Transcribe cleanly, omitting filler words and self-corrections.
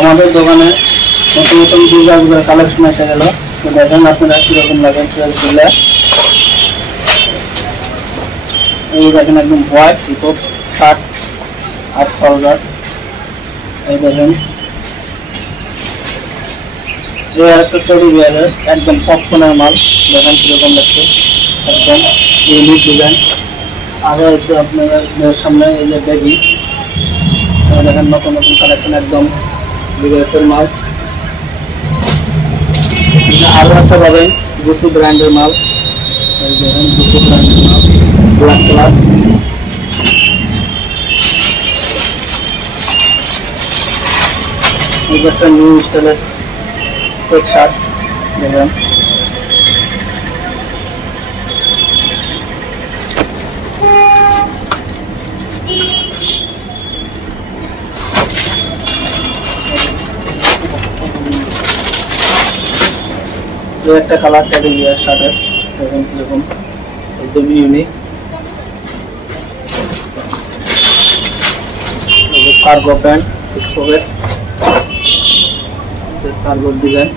আমাদের দোকানে নতুন নতুন ডিজাইনের কালেকশন এসে গেল। তো দেখেন আপনারা কীরকম লাগে ড্রেসগুলো। এই দেখেন একদম হোয়াইট রিপোর্ট শার্ট আর ট্রাউজার। এই দেখেন এই আরেকটা টেডি বিয়ারের একদম পপকর্নের মাল। দেখেন কীরকম লাগছে, একদম ইউনিক ডিজাইন। আরও এসে আপনাদের সামনে এই যে বেবি, দেখেন নতুন নতুন কালেকশন একদম বিদেশের মাল। আরও একটা পাবেন গুচি ব্র্যান্ডের মাল। এই দেখেন গুচি ব্র্যান্ডের মাল, ব্ল্যাক কালার। এই যে একটা নিউ স্টাইলের চেক শার্ট দেখেন। একটা কালার টেডি বিয়ার সাথে দেখুন কিরকম একদম unique. Cargo pant 6 pocket, cargo design.